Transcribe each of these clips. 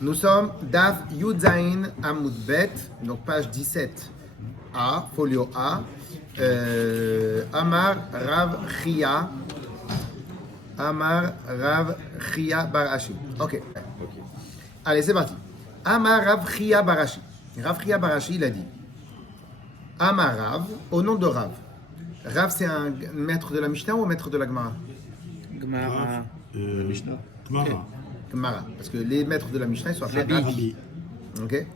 Nous sommes Daf Yudzaïn Amoud Bet, donc page 17A, folio A. Amar Rav Chia. Amar Rav Chia Barashi. Ok. Allez, c'est parti. Amar Rav Chia Barashi. Rav Chia Barashi, il a dit Amar Rav, au nom de Rav. Rav, c'est un maître de la Mishnah ou un maître de la Gemara? Gemara. Mishnah. Gemara. Gemara. Parce que les maîtres de la Mishnah, ils sont appelés Rabbi. Rabbi. Ok.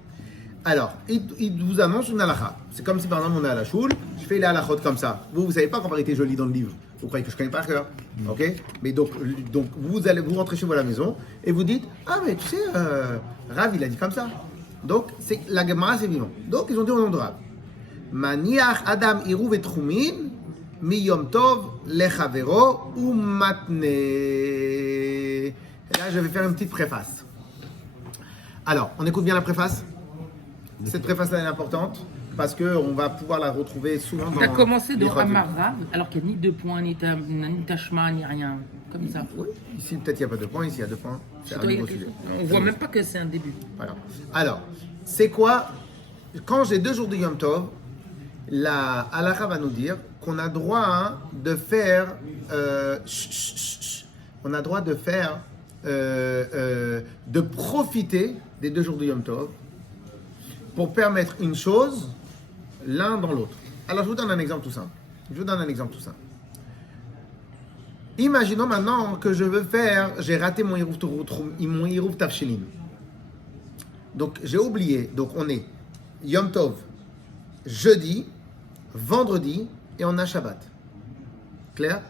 Alors, il vous annonce une halakha. C'est comme si par exemple on est à la choule, je fais les halakhot comme ça. Vous savez pas qu'en vérité je lis dans le livre. Vous croyez que je connais par cœur. Ok. Mais donc vous rentrez chez vous à la maison et vous dites ah mais tu sais Rav il a dit comme ça. Donc c'est la Gemara c'est vivant. Donc ils ont dit au nom de Rav. Maniach Adam Iruv et Trumin mi Yom Tov lechavero ou matne. Et là je vais faire une petite préface. Alors on écoute bien la préface. Cette préface-là est importante parce qu'on va pouvoir la retrouver souvent dans. Tu as commencé les dans radios. Amar Rav, alors qu'il n'y a ni deux points, ni tachma, ni rien. Comme ça. Oui, ici peut-être il n'y a pas de points, ici il y a 2 points. C'est un Toi, il y a nouveau quelque sujet. chose. On voit même pas que c'est un début. Voilà. Alors, c'est quoi? Quand j'ai 2 jours de Yom Tov, la halakha va nous dire qu'on a droit de faire. On a droit de faire. De profiter des 2 jours de Yom Tov pour permettre une chose l'un dans l'autre. Alors je vous donne un exemple tout simple. Imaginons maintenant que je veux faire, j'ai raté mon Hiruv Tafshilin. Donc j'ai oublié, donc on est Yom Tov, jeudi, vendredi et on a Shabbat. Clair?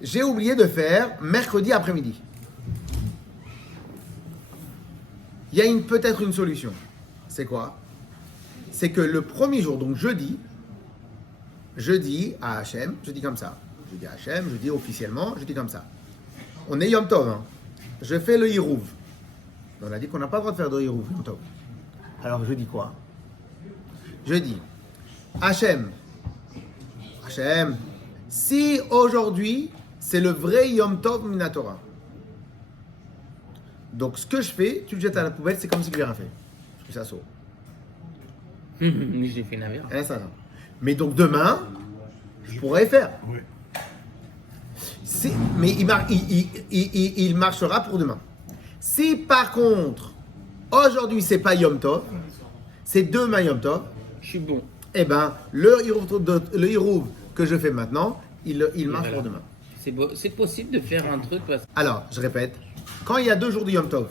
J'ai oublié de faire mercredi après-midi. Il y a peut-être une solution. C'est quoi? C'est que le premier jour, donc jeudi à Hachem, je dis comme ça. Je dis à Hachem, je dis officiellement, je dis comme ça. On est Yom Tov. Hein. Je fais le Hirouv. On a dit qu'on n'a pas le droit de faire de Hirouv, Yom Tov. Alors je dis quoi? Je dis, Hachem, si aujourd'hui, c'est le vrai Yom Tov Minatora. Donc ce que je fais, tu le jettes à la poubelle, c'est comme si je l'ai rien fait. Je fais ça saut. Mais j'ai fait navire. Mais donc demain, je pourrais faire. Oui. Mais il marchera pour demain. Si par contre, aujourd'hui c'est pas Yom Tov, c'est demain Yom Tov, Je suis bon. eh ben le Hirouv que je fais maintenant, il marche Voilà. pour demain. C'est possible de faire un truc parce Alors, je répète, quand il y a 2 jours de Yom Tov,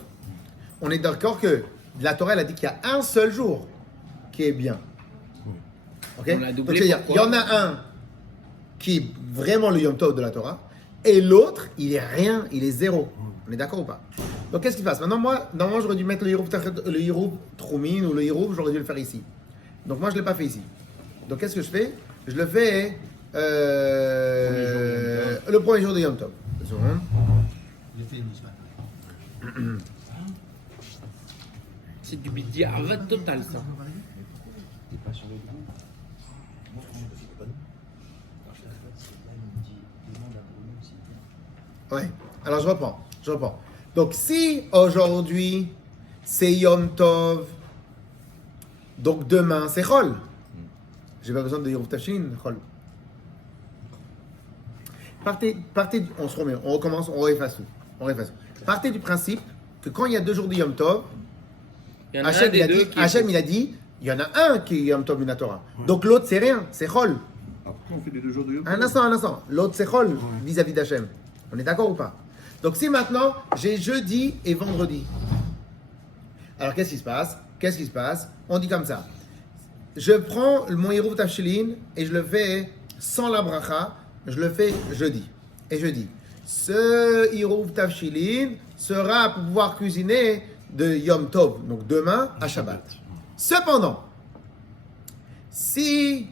on est d'accord que la Torah elle a dit qu'il y a un seul jour qui est bien. Ok? On l'a doublé, Donc, c'est-à-dire, il pourquoi? y en a un qui est vraiment le Yom Tov de la Torah, et l'autre, il est rien, il est zéro. On est d'accord ou pas? Donc, qu'est-ce qui se passe? Maintenant, moi, normalement, j'aurais dû mettre le Hirouv Trumin ou le Hirouv, j'aurais dû le faire ici. Donc, moi, je ne l'ai pas fait ici. Donc, qu'est-ce que je fais? Je le fais le premier jour de Yom Tov. Une seconde. c'est du bidiavat total ça. Ouais. Alors je reprends. Donc si aujourd'hui c'est Yom Tov, donc demain c'est Chol. J'ai pas besoin de Hiruv Tafshilin, Chol. Partez, on se remet, on recommence, on réefface tout. Partez du principe que quand il y a 2 jours de Yom Tov, Il y en a un Hachem des deux qui il a dit, il y en a un qui est Yom Tov Minatora. Donc l'autre c'est rien, c'est Chol. Après, on fait les 2 jours de Yom Tov. Un instant. L'autre, c'est Chol vis-à-vis d'Hachem. On est d'accord ou pas? Donc, si maintenant, j'ai jeudi et vendredi. Alors, qu'est-ce qui se passe? On dit comme ça. Je prends mon Hiruv Tafshilin et je le fais sans la bracha. Je le fais jeudi. Et je dis, ce Hiruv Tafshilin sera pour pouvoir cuisiner de Yom Tov, donc demain à Shabbat. Cependant, si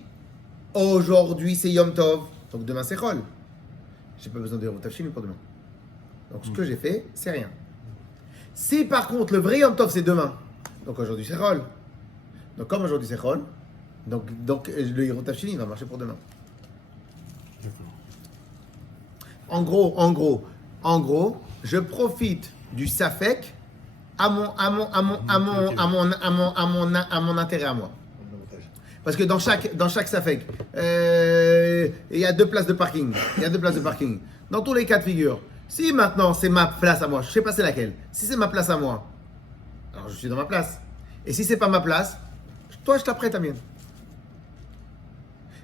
aujourd'hui c'est Yom Tov, donc demain c'est Chol. J'ai pas besoin de Hiruv Tafshilin pour demain. Donc ce que j'ai fait, c'est rien. Si par contre le vrai Yom Tov c'est demain, donc aujourd'hui c'est Chol. Donc comme aujourd'hui c'est Chol, donc le Hiruv Tafshilin va marcher pour demain. D'accord. En gros, je profite du Safek à mon intérêt à moi. Parce que dans chaque Safek, il y a 2 places de parking. Dans tous les cas de figure, si maintenant c'est ma place à moi, je ne sais pas c'est laquelle. Si c'est ma place à moi, alors je suis dans ma place. Et si c'est pas ma place, toi je t'apprête à mienne.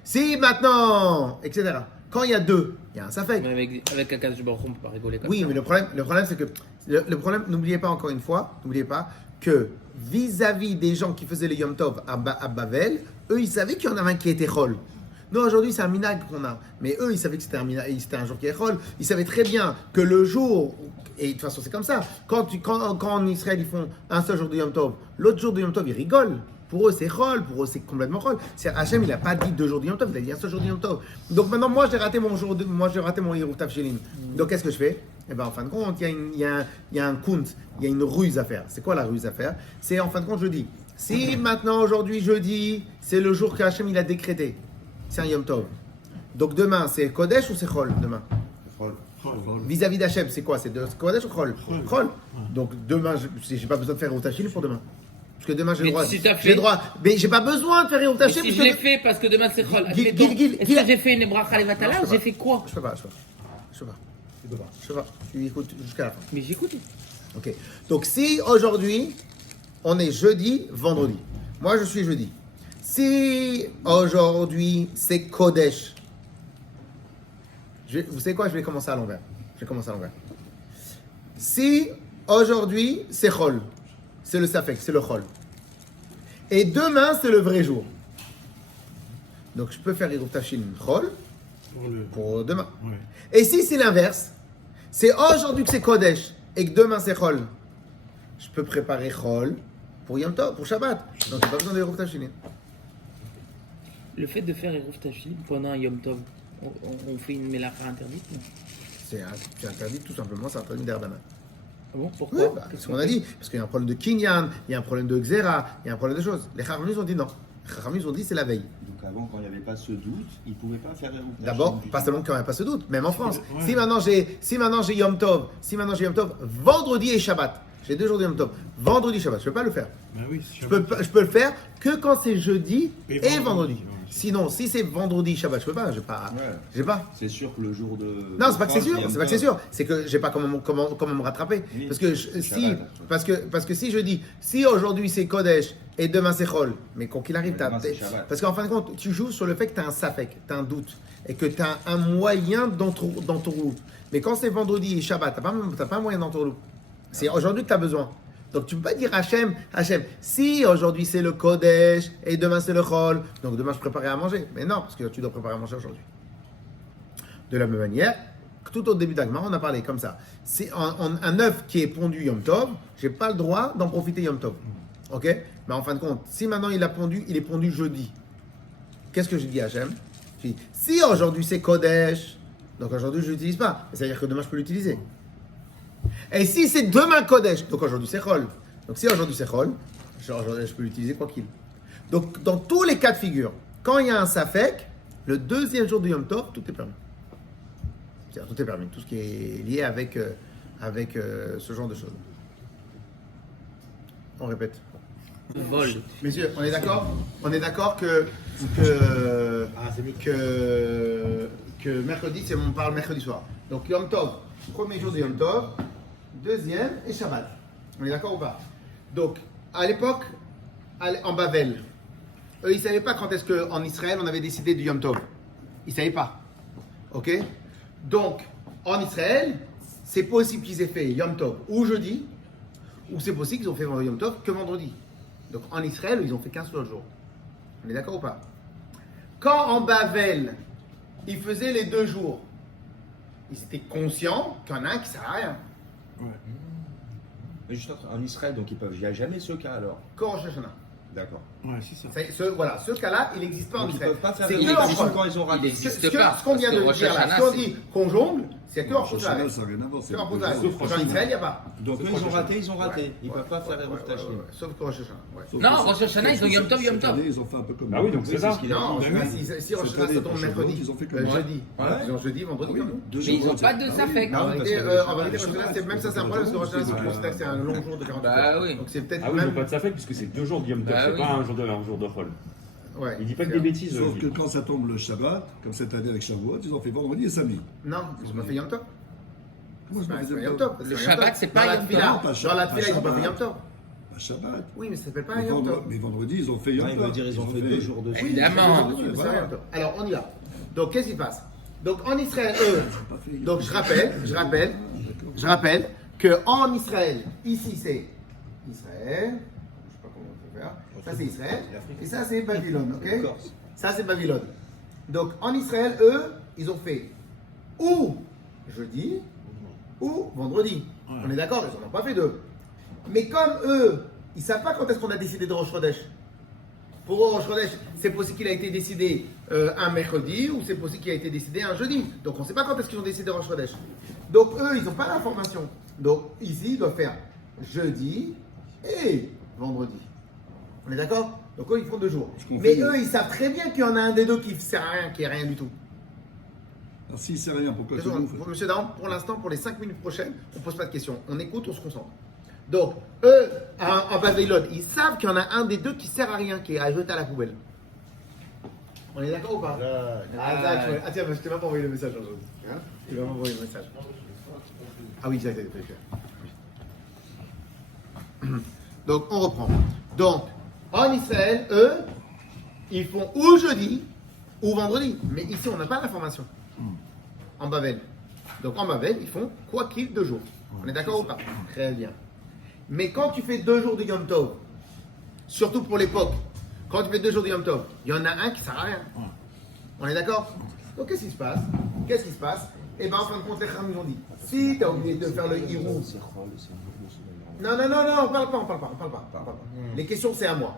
Si maintenant, etc. Quand il y a 2, il y a un Safek. Mais avec Akadosh Baruch Hu, on peut pas rigoler comme Oui, ça. mais le problème c'est que le problème, n'oubliez pas encore une fois, n'oubliez pas que vis-à-vis des gens qui faisaient les Yom Tov à Bavel, eux ils savaient qu'il y en avait un qui était Chol. Nous aujourd'hui c'est un minag qu'on a, mais eux ils savaient que c'était un jour qui est Chol. Ils savaient très bien que le jour, et de toute façon c'est comme ça, quand en Israël ils font un seul jour de Yom Tov, l'autre jour de Yom Tov ils rigolent. Pour eux, c'est Chol, pour eux, c'est complètement Chol. Hachem, il n'a pas dit 2 jours de Yom Tov, il a dit un seul jour de Yom Tov. Donc maintenant, moi, j'ai raté mon Yerouf Tavshilin. Donc qu'est-ce que je fais? Eh bien, en fin de compte, il y a un kunt, il y a une ruse à faire. C'est quoi la ruse à faire? C'est en fin de compte, je dis, si maintenant, aujourd'hui, jeudi, c'est le jour que Hachem, il a décrété, c'est un Yom Tov. Donc demain, c'est Kodesh ou c'est Chol demain? Vis-à-vis d'Hachem, c'est quoi? C'est de Kodesh ou Chol? Chol. Donc demain, je n'ai pas besoin de faire Yerouf Tavshilin pour demain. Parce que demain, j'ai le droit. si t'as fait- J'ai le droit. Mais j'ai pas besoin de faire Yerouf Mais Tavshilin. si je l'ai fait parce que demain c'est Chol, Gil, admettons, Gil, est-ce Gil. que j'ai fait une bracha Non, levatala je ou peux j'ai pas. fait quoi? Je peux pas. Tu écoutes jusqu'à la fin. Mais j'écoute. Ok. Donc si aujourd'hui, on est jeudi, vendredi. Moi, je suis jeudi. Si aujourd'hui, c'est Kodesh. Vous savez quoi? Je vais commencer à l'envers. Si aujourd'hui, c'est Chol. C'est le Safek, c'est le Chol. Et demain, c'est le vrai jour. Donc je peux faire Yerouf Tavshilin Chol pour demain. Ouais. Et si c'est l'inverse, c'est aujourd'hui que c'est Kodesh et que demain c'est Chol, je peux préparer Chol pour Yom Tov, pour Shabbat. Donc j'ai pas besoin de Yerouf Tavshilin. Le fait de faire Eruv Tavshilin pendant un Yom Tov, on fait une mélacha interdite? Non. C'est interdit tout simplement, c'est interdit d'Herbanan. Ah bon? Oui, Pourquoi? c'est ce qu'on a dit. Parce qu'il y a un problème de Kinyan, il y a un problème de Xera, il y a un problème de choses. Les Chachamim ont dit non. Les Chachamim ont dit c'est la veille. Donc avant, quand il n'y avait pas ce doute, ils ne pouvaient pas faire Eruv Tavshilin D'abord, du pas tout. seulement qu'il n'y a pas ce doute, même en France. Ouais. Si maintenant j'ai Yom Tov, vendredi et Shabbat. J'ai 2 jours de Yom Tov. Vendredi, Shabbat, je ne peux pas le faire. Ben oui, Je peux le faire que quand c'est jeudi Et et vendredi. vendredi. Sinon, si c'est vendredi, Shabbat, je peux pas. J'ai pas. C'est sûr que le jour de. Non, c'est pas que c'est sûr. Yom C'est pas que c'est Tov, sûr. C'est que j'ai pas comment me rattraper. Oui, Parce que Shabbat. parce que si je dis si aujourd'hui c'est Kodesh et demain c'est Chol, mais quoi qu'il arrive, Mais demain, c'est Shabbat. parce qu'en fin de compte, tu joues sur le fait que tu as un safek, tu as un doute et que tu as un moyen dans ton route. Mais quand c'est vendredi et Shabbat, tu n'as pas un moyen dans ton route. C'est aujourd'hui que tu as besoin. Donc tu ne peux pas dire Hachem, si aujourd'hui c'est le Kodesh et demain c'est le Chol, donc demain je préparais à manger. Mais non, parce que tu dois préparer à manger aujourd'hui. De la même manière, tout au début d'Agmar, on a parlé comme ça. C'est un œuf qui est pondu Yom Tov, j'ai pas le droit d'en profiter Yom Tov. Ok? Mais en fin de compte, si maintenant il est pondu jeudi, qu'est-ce que je dis à Hachem? Je dis, si aujourd'hui c'est Kodesh, donc aujourd'hui je l'utilise pas, c'est-à-dire que demain je peux l'utiliser. Et si c'est demain Kodesh, donc aujourd'hui c'est Chol. Donc si aujourd'hui c'est Chol, je peux l'utiliser quoi qu'il. Donc dans tous les cas de figure, quand il y a un Safek, le deuxième jour de Yom Tov, tout est permis. C'est-à-dire tout est permis, tout ce qui est lié avec ce genre de choses. On répète. Vol. Messieurs, on est d'accord? On est d'accord que mercredi, on parle mercredi soir. Donc Yom Tov, premier jour de Yom Tov, deuxième et Shabbat. On est d'accord ou pas? Donc, à l'époque, en Bavel, eux, ils ne savaient pas quand est-ce qu'en Israël, on avait décidé du Yom Tov. Ils ne savaient pas. Ok? Donc, en Israël, c'est possible qu'ils aient fait Yom Tov ou jeudi, ou c'est possible qu'ils ont fait Yom Tov que vendredi. Donc, en Israël, ils ont fait 15 jours. On est d'accord ou pas? Quand en Bavel, ils faisaient les 2 jours, ils étaient conscients qu'il y en a un qui ne sert à rien. Ouais. Mais juste en Israël, donc il n'y a jamais ce cas alors. Quand Rosh Hashanah. D'accord. Ouais, c'est ça. Ce cas-là, il n'existe pas en Donc ils ne Israël. peuvent pas faire C'est Eruv que en Tavshilin France. quand ils ont raté. Il existe Ce pas, qu'on vient parce de que Rosh dire là, Hashanah, si on c'est- dit qu'on jongle, C'est que en Rosh Hashanah, Hashanah. ça n'a rien à voir. Que en Rosh deux Hashanah. jours. En Israël, il n'y a pas. Donc eux, ils ont raté. Ils ne peuvent pas faire Eruv Tashlim. Sauf que Rosh Hashanah. Ouais. Sauf Non, que Rosh Hashanah, ils ont Yom Tov, Yom cette Tov. année, ils ont fait un peu comme Ah oui, donc c'est ça. ce qu'il a Non, dit. si Rosh Cette Hashanah année, ça tombe pour mercredi, Shavuot, ils ont fait comme jeudi. Ouais. Ils ont jeudi, vendredi Ah oui, comme nous. deux Mais jours, ils n'ont c'est- pas de Ah oui. Safek. En Non, vérité, parce que- en vérité, Rosh Hashanah, même ça, c'est un problème parce que Rosh Hashanah, C'est- c'est considéré que c'est un long jour de 48 Bah heures. oui. Donc c'est peut-être Ah oui, ils n'ont même. pas de Safek puisque c'est 2 jours de Yom Tov, Bah c'est oui. pas un jour de Chol. Ouais. Il dit pas que des bêtises. Sauf Guy. que quand ça tombe le Shabbat, comme cette année avec Shavuot, ils ont fait vendredi et samedi. Non, ils ont pas fait Yom Tov. Comment je Bah, me c'est pas faisais Yom pas Tov. Le Shabbat, c'est pas Dans la Yom Tfila. Tov. Dans la Tfila, ils n'ont pas fait Shabbat. Yom Tov. Pas Shabbat. Oui, mais ça s'appelle pas Mais Yom Tov. vendredi, mais vendredi, ils ont fait Yom Non, Tov. il veut dire ils ont fait 2 jours de suite. Évidemment. Oui, mais c'est Voilà. pas Yom Tov. Alors, on y va. Donc, qu'est-ce qui se passe? Donc, en Israël, eux, Pas fait Yom donc Tov. je rappelle que en Israël, ici c'est Israël, je sais pas comment on peut faire, ça c'est Israël, et ça c'est Babylone, ok? Corse. Ça c'est Babylone. Donc en Israël, eux, ils ont fait ou jeudi ou vendredi. On est d'accord, ils n'en ont pas fait deux. Mais comme eux, ils ne savent pas quand est-ce qu'on a décidé de Rosh Chodesh. Pour eux, Rosh Chodesh, c'est possible qu'il a été décidé un mercredi ou c'est possible qu'il a été décidé un jeudi. Donc on ne sait pas quand est-ce qu'ils ont décidé Rosh Chodesh. Donc eux, ils n'ont pas l'information. Donc ici, ils doivent faire jeudi et vendredi. On est d'accord? Donc eux, ils font 2 jours. qu'on Mais fait- eux, ils savent très bien qu'il y en a un des deux qui ne sert à rien, qui est rien du tout. Alors s'il sait rien, pourquoi tu Désolé, nous Monsieur Daron, pour l'instant, pour les 5 minutes prochaines, on ne pose pas de questions. On écoute, on se concentre. Donc, eux, en Babylone, ils savent qu'il y en a un des deux qui sert à rien, qui est à jeter à la poubelle. On est d'accord ou pas? Ah tiens, je t'ai même pas envoyé le message aujourd'hui. Hein, tu vas m'envoyer le message. Ah oui, j'ai Donc, on reprend. Donc, en Israël, eux, ils font ou jeudi ou vendredi. Mais ici, on n'a pas l'information. En Babel. Donc, en Babel, ils font quoi qu'il 2 jours. On est d'accord ou pas? Très bien. Mais quand tu fais 2 jours de Yom Tov, surtout pour l'époque, quand tu fais 2 jours de Yom Tov, il y en a un qui ne sert à rien. On est d'accord? Donc, qu'est-ce qui se passe? Eh bien, en fin de compte, les Chachamim nous ont dit, si tu as oublié de faire le Hirou, non, on parle pas. Les questions, c'est à moi.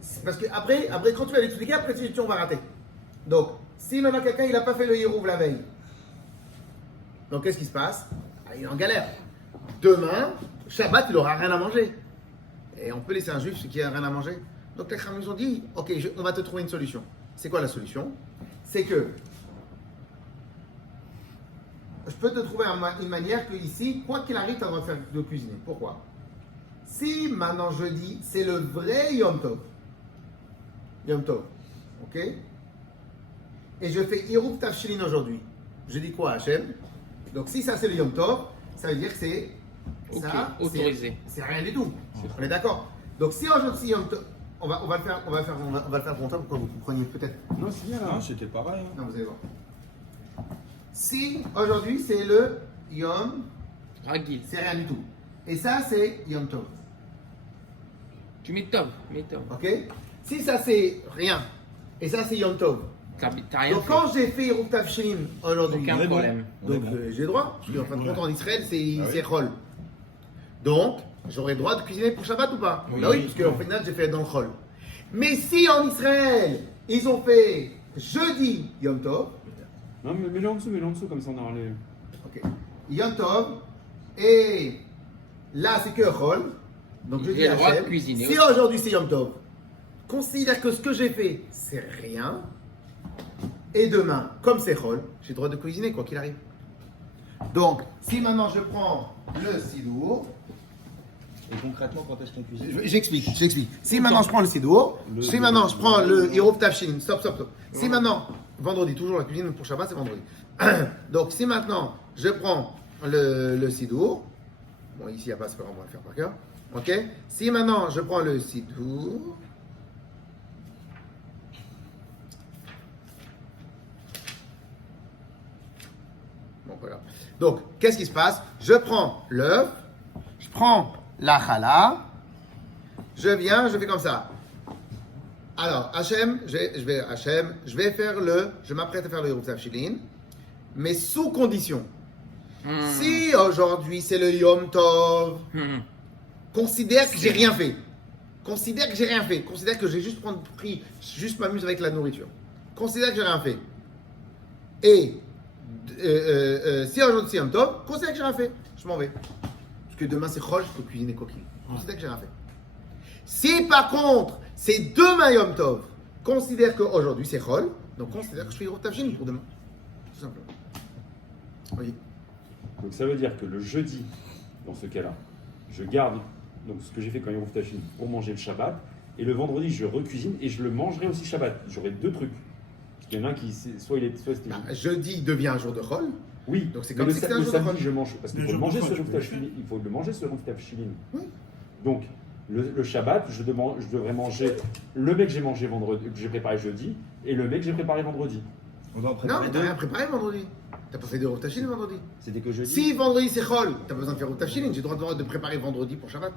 C'est parce que après, quand tu vas l'expliquer, après, ces questions, on va rater. Donc, si maintenant quelqu'un, il n'a pas fait le Hirouv la veille, donc qu'est-ce qui se passe? Ah, il est en galère. Demain, Shabbat, il n'aura rien à manger. Et on peut laisser un juif qui n'a rien à manger. Donc, les Chachamim nous ont dit, ok, on va te trouver une solution. C'est quoi la solution? C'est que je peux te trouver une manière que ici, quoi qu'il arrive, tu as le droit de faire de cuisiner. Pourquoi? Si maintenant jeudi, c'est le vrai Yom Tov. Yom Tov. Ok? Et je fais Hirouv Tafshilin aujourd'hui. Je dis quoi, Hachem? Donc si ça c'est le Yom Tov, ça veut dire que c'est Ok, ça, autorisé. C'est rien du tout. On est d'accord? Donc si aujourd'hui c'est Yom Tov, on va le faire longtemps pour que vous compreniez peut-être. Non, c'est bien là. Non, c'était pareil. hein. Non, vous allez voir. Si aujourd'hui c'est le Yom, Ragil. c'est rien du tout. Et ça c'est Yom Tov. Tu mets Tov. Ok? Si ça c'est rien, et ça c'est Yom Tov. T'as rien Donc fait. quand j'ai fait Hirouv Tafshilin aujourd'hui, Aucun problème. donc j'ai le droit, parce qu'en fin de compte en Israël c'est Chol. Donc j'aurai le droit de cuisiner pour Shabbat ou pas? Oui. Bah oui, parce qu'en final j'ai fait dans le Chol. Mais si en Israël ils ont fait jeudi Yom Tov, Non, mais mets-le en dessous, comme ça on aura les. ok, Yom Tov, et là c'est que Chol, donc je Il dis a le droit de Hachem, cuisiner si aussi. aujourd'hui c'est Yom Tov, considère que ce que j'ai fait c'est rien, et demain, comme c'est Chol, j'ai le droit de cuisiner quoi qu'il arrive. Donc, si maintenant je prends le Sidour, Et concrètement, quand est-ce qu'on cuisine? j'explique. Si maintenant je prends le Sidour, si maintenant je prends le Hirouv Tafshilin, stop. Si maintenant, vendredi, toujours la cuisine pour Shabbat, c'est vendredi. Donc, si maintenant je prends le Sidour, bon, ici il n'y a pas, c'est pas grave, on va le faire par cœur. Ok? Si maintenant je prends le Sidour, bon, voilà. Donc, qu'est-ce qui se passe? Je prends l'œuf, je prends la challah, je viens, je fais comme ça. Alors, Hachem, je m'apprête à faire le Hirouv Tafshilin, mais sous condition. Si aujourd'hui c'est le Yom Tov, considère que j'ai rien fait. Considère que j'ai juste pris, juste m'amuse avec la nourriture. Considère que j'ai rien fait. Et si aujourd'hui c'est Yom Tov, considère que j'ai rien fait. Je m'en vais. Parce que demain c'est Chol, je peux cuisiner quoi qu'il. Considère que j'ai rien fait. Si par contre c'est demain Yom Tov, considère qu'aujourd'hui c'est Chol, donc considère que je fais Eruv Tafshin pour demain. Tout simplement. Oui. Donc ça veut dire que le jeudi, dans ce cas-là, je garde donc ce que j'ai fait quand Eruv Tafshin pour manger le Shabbat, et le vendredi je recuisine et je le mangerai aussi Shabbat. J'aurai deux trucs. Parce qu'il y en a un qui, soit c'était Jeudi devient un jour de Chol. oui, Donc c'est mais comme le, si c'était un le jour de samedi Chol. je mange parce qu'il Le faut le jour manger de ce Chol, Eruv tu peux le Tafshin. Il faut le manger ce Eruv Tafshin. Oui. Donc le Shabbat, je devrais manger le mec que j'ai mangé vendredi, que j'ai préparé jeudi, et le mec que j'ai préparé vendredi. On va en Non, préparer mais t'as deux. rien préparé vendredi. T'as pas fait de Eruv Tafshin vendredi. C'était que jeudi. Si vendredi c'est Chol, t'as besoin de faire Eruv Tafshin, j'ai le droit de préparer vendredi pour Shabbat.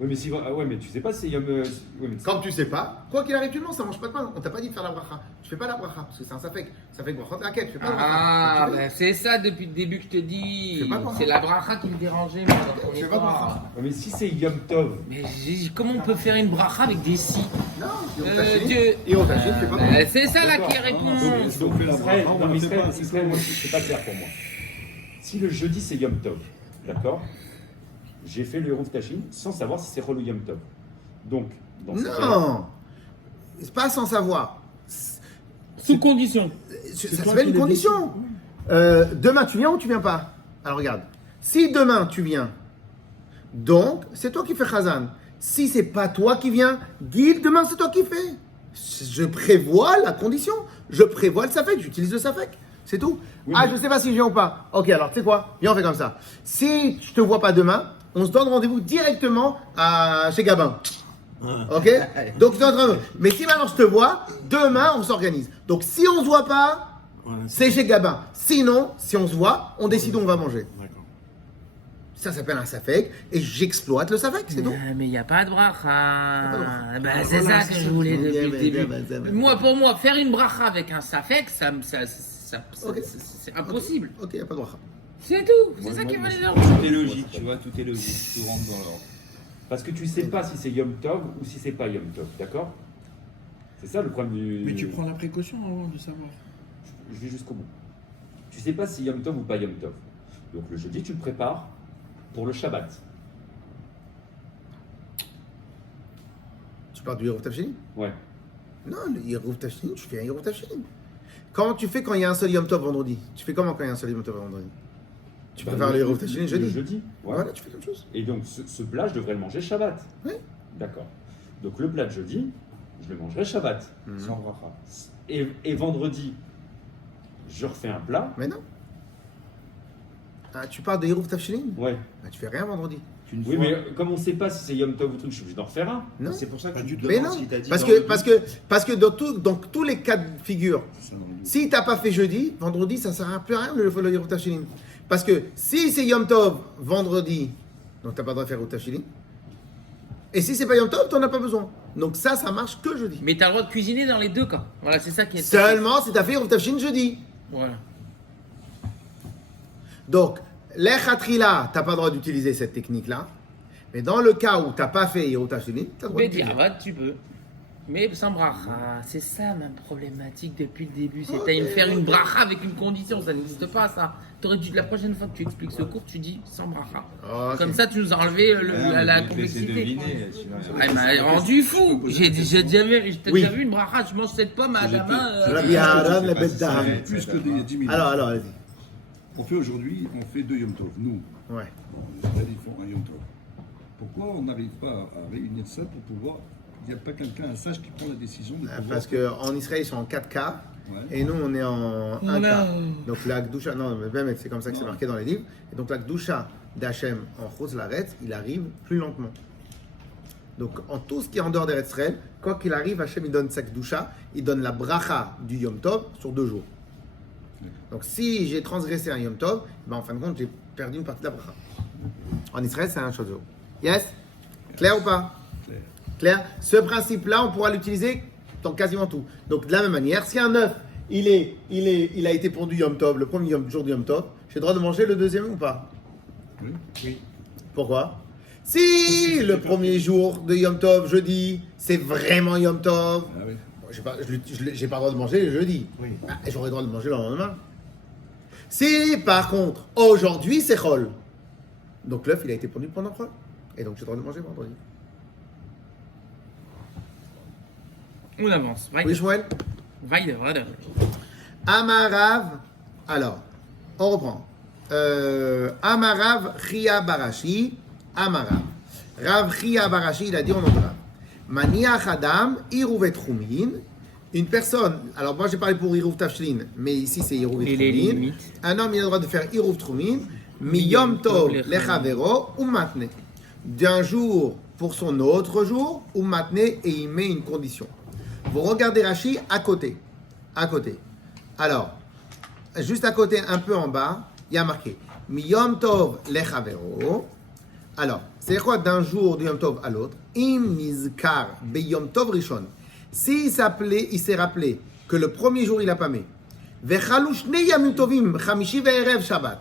Oui, mais si, ouais, mais tu sais pas si Yom. Oui, mais Comme tu sais pas, quoi qu'il arrive, tu le manges, ça mange pas de pain. On t'a pas dit de faire la bracha. Tu fais pas la bracha, parce que c'est un safek. Ça fait bracha raquette, tu fais pas la bracha. Ah, Tu fais- ben c'est ça depuis le début que je te dis. fais pas bracha. C'est la bracha qui me dérangeait, moi, dans le premier Je fais pas temps. bracha. Ouais, mais si c'est Yom Tov, Mais comment on peut faire une bracha avec des si Non, Eruv Tafshin. Dieu. Eruv Tafshin, tu fais pas Ben, bracha. c'est ça là D'accord. qui répond. donc on fait la Israël, bracha, on non, la mais fait Israël, pas, c'est Israël, pas- moi, c'est pas clair pour moi. Si le jeudi c'est Yom Tov, d'accord, j'ai fait le Eruv Tafshin sans savoir si c'est Chol ou Yom Tov. Donc, dans ce cas-là, Non, c'est pas sans savoir. Sous condition. Ça s'appelle une condition. Demain, tu viens ou tu viens pas? Alors regarde, si demain tu viens, donc c'est toi qui fais Chazan. Si c'est pas toi qui viens, dis demain c'est toi qui fais. Je prévois la condition, je prévois le safek, j'utilise le safek, c'est tout. Oui, Ah, mais- je sais pas si je viens ou pas. Ok, alors tu sais quoi? Viens, on fait comme ça. Si je te vois pas demain, on se donne rendez-vous directement chez Gabin. Ok? Donc, tu es en train de... Mais si maintenant je te vois, demain on s'organise. Donc, si on se voit pas, c'est chez Gabin. Sinon, si on se voit, on décide où on va manger. D'accord. Ça s'appelle un safek et j'exploite le safek, c'est tout. Mais il n'y a pas de bracha. pas de bracha. Ben, c'est ça que je voulais depuis le début. Bien. Moi, pour moi, faire une bracha avec un safek, Ok. c'est impossible. Ok, y a pas de bracha. C'est tout. C'est ça qui va les ordres. Tout est logique, tu vois, tout est logique. Tout rentre dans l'ordre. parce que tu sais pas si c'est Yom Tov ou si c'est pas Yom Tov, d'accord? C'est ça le problème du. Mais tu prends la précaution avant de savoir. Je vais jusqu'au bout. Tu sais pas si Yom Tov ou pas Yom Tov. Donc le jeudi, tu le prépares pour le Shabbat. Tu parles du Eruv Tafshin? Ouais. Non, le Eruv Tafshin, tu fais un Eruv Tafshin. Comment tu fais quand il y a un seul Yom Tov vendredi? Tu fais comment quand il y a un seul Yom Tov vendredi? Tu peux faire le Eruv Tafshin jeudi? Le jeudi. Ouais. Voilà, tu fais quelque chose. Et donc ce plat, je devrais le manger Shabbat. Oui. D'accord. Donc le plat de jeudi, je le mangerai Shabbat. Sans bracha. Et vendredi, je refais un plat. Mais non. Ah, tu parles de Eruv Tafshin? Ouais. Bah, tu fais rien vendredi. Une Oui, fois- mais comme on sait pas si c'est Yom Tov ou truc, je suis obligé d'en refaire un. Non. C'est pour ça que Pas tu du te tout. Mais demandes non, si t'as dit parce dans que, le parce doute. que, parce que dans tous les cas de figure, C'est ça dans le doute. si t'as pas fait jeudi, vendredi, ça sert à plus à rien le Eruv Tafshin. Parce que si c'est Yom Tov vendredi, donc t'as pas le droit de faire Eruv Tafshin. Et si c'est pas Yom Tov, t'en as pas besoin. Donc ça marche que jeudi. Mais t'as le droit de cuisiner dans les deux cas. Voilà, c'est ça qui est. Seulement si t'as fait Eruv Tafshin jeudi. Voilà. Donc, l'Echatrila, t'as pas le droit d'utiliser cette technique-là. Mais dans le cas où t'as pas fait Eruv Tafshin, t'as le droit Mais d'utiliser. diavad, tu peux. Mais sans bracha, c'est ça ma problématique depuis le début. C'est t'as faire une bracha avec une condition, ça n'existe pas ça. T'aurais dû la prochaine fois que tu expliques ce cours, tu dis sans bracha. Ok. Comme ça, tu nous as enlevé la complexité. Elle m'a rendu fou. J'ai déjà vu, Oui. déjà vu une bracha, je mange cette pomme à la main. Rabbi Aaron, la bête d'Aaron. Plus que il y a 10 minutes. Alors, vas-y. On fait aujourd'hui, on fait 2 Yom Tov. Nous, Ouais. les Israéliens font un Yom Tov. Pourquoi on n'arrive pas à réunir ça pour pouvoir. Il n'y a pas quelqu'un, un sage qui prend la décision de pouvoir. Parce qu'en Israël, ils sont en 4K. Ouais. Et nous, on est en 1K. Voilà. Donc la Gdusha, non, mais même c'est comme ça que c'est marqué dans les livres. Et donc la Gdusha d'Hachem en Chutz Laaretz, il arrive plus lentement. Donc en tout ce qui est en dehors des Israël, quoi qu'il arrive, Hachem il donne sa Gdusha, il donne la bracha du Yom Tov sur 2 jours. Donc si j'ai transgressé un Yom Tov, ben, en fin de compte, j'ai perdu une partie de la bracha. En Israël, c'est la même chose. Yes? Clair ou pas? Clair. Clair? Ce principe-là, on pourra l'utiliser dans quasiment tout. Donc de la même manière, si un œuf, il a été pondu Yom Tov, le premier jour du Yom Tov, j'ai le droit de manger le deuxième ou pas? Oui. Pourquoi? Si le premier jour de Yom Tov, jeudi, c'est vraiment Yom Tov, Ah oui. bon, j'ai pas le droit de manger le jeudi. Oui. Ah, et j'aurais le droit de manger le lendemain. Si par contre, aujourd'hui c'est Chol, donc l'œuf il a été pondu pendant Chol. Et donc tu dois le manger vendredi. On avance. Oui, Shmuel? Weiter, weiter. Amarav, alors, on reprend. Amarav Chia Barashi, Amarav. Rav Chia Barashi, il a dit en nom de Rav. Maniach Adam, Irouvet Chumin. Une personne, alors moi j'ai parlé pour Irouv Tafshlin, mais ici c'est Irouv Et les Chumin. limites. Un homme il a le droit de faire Irouv Chumin, Miyom Tov Lechavero, ou Matne. D'un jour pour son autre jour, ou Matne, et il met une condition. Vous regardez Rashi à côté. À côté. Alors, juste à côté, un peu en bas, il y a marqué Miyom Tov Lechavero. Alors, c'est quoi d'un jour du Yom Tov à l'autre? Im Nizkar Beyom Tov Rishon. S'il s'est rappelé que le premier jour il n'a pas mis. Vechalu Shnei Yamim Tovim, Chamishi ve'erev Shabbat.